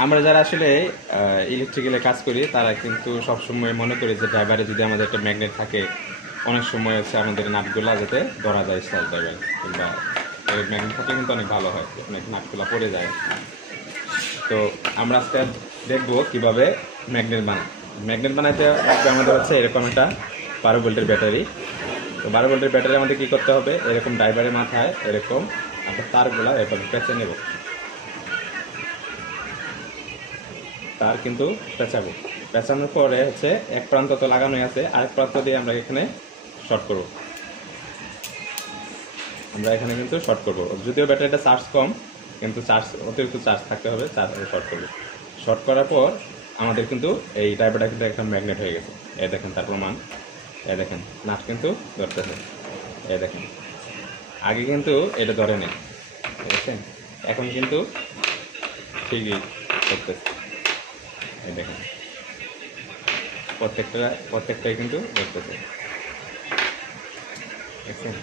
আমরা যারা আসলে ইলেকট্রিক্যালে কাজ করি তারা কিন্তু সবসময় মনে করি যে ড্রাইভারে যদি আমাদের একটা ম্যাগনেট থাকে অনেক সময় হচ্ছে আমাদের নাটগুলা যাতে ধরা যায় স্টার ড্রাইভার কিংবা ম্যাগনেট থাকলে কিন্তু অনেক ভালো হয়, অনেক নাটগুলা পড়ে যায়। তো আমরা আজকে দেখবো কিভাবে ম্যাগনেট বানাই। ম্যাগনেট বানাইতে লাগবে আমাদের হচ্ছে এরকম একটা 12 ভোল্টের ব্যাটারি। তো 12 ভোল্টের ব্যাটারি আমাদের কী করতে হবে, এরকম ড্রাইভারের মাথায় এরকম একটা তারগুলা এরকম পেঁচে নেব, তার কিন্তু পেঁচাবো। পেঁচানোর পরে হচ্ছে এক প্রান্ত তো লাগানোই আছে, আরেক প্রান্ত দিয়ে আমরা এখানে শর্ট করব। আমরা এখানে কিন্তু শর্ট করব, যদিও ব্যাটারিটা চার্জ কম কিন্তু চার্জ অতিরিক্ত চার্জ থাকতে হবে, চার্জ শর্ট করব। শর্ট করার পর আমাদের কিন্তু এই ড্রাইভারটা কিন্তু একটা ম্যাগনেট হয়ে গেছে। এই দেখেন তার প্রমাণ, এই দেখেন নাট কিন্তু ধরতেছে, এই দেখেন আগে কিন্তু এটা ধরে নেই, ঠিক আছে, এখন কিন্তু ঠিকই করতেছে। এই দেখেন প্রত্যেকটাই কিন্তু ধরতেছে, দেখছেন।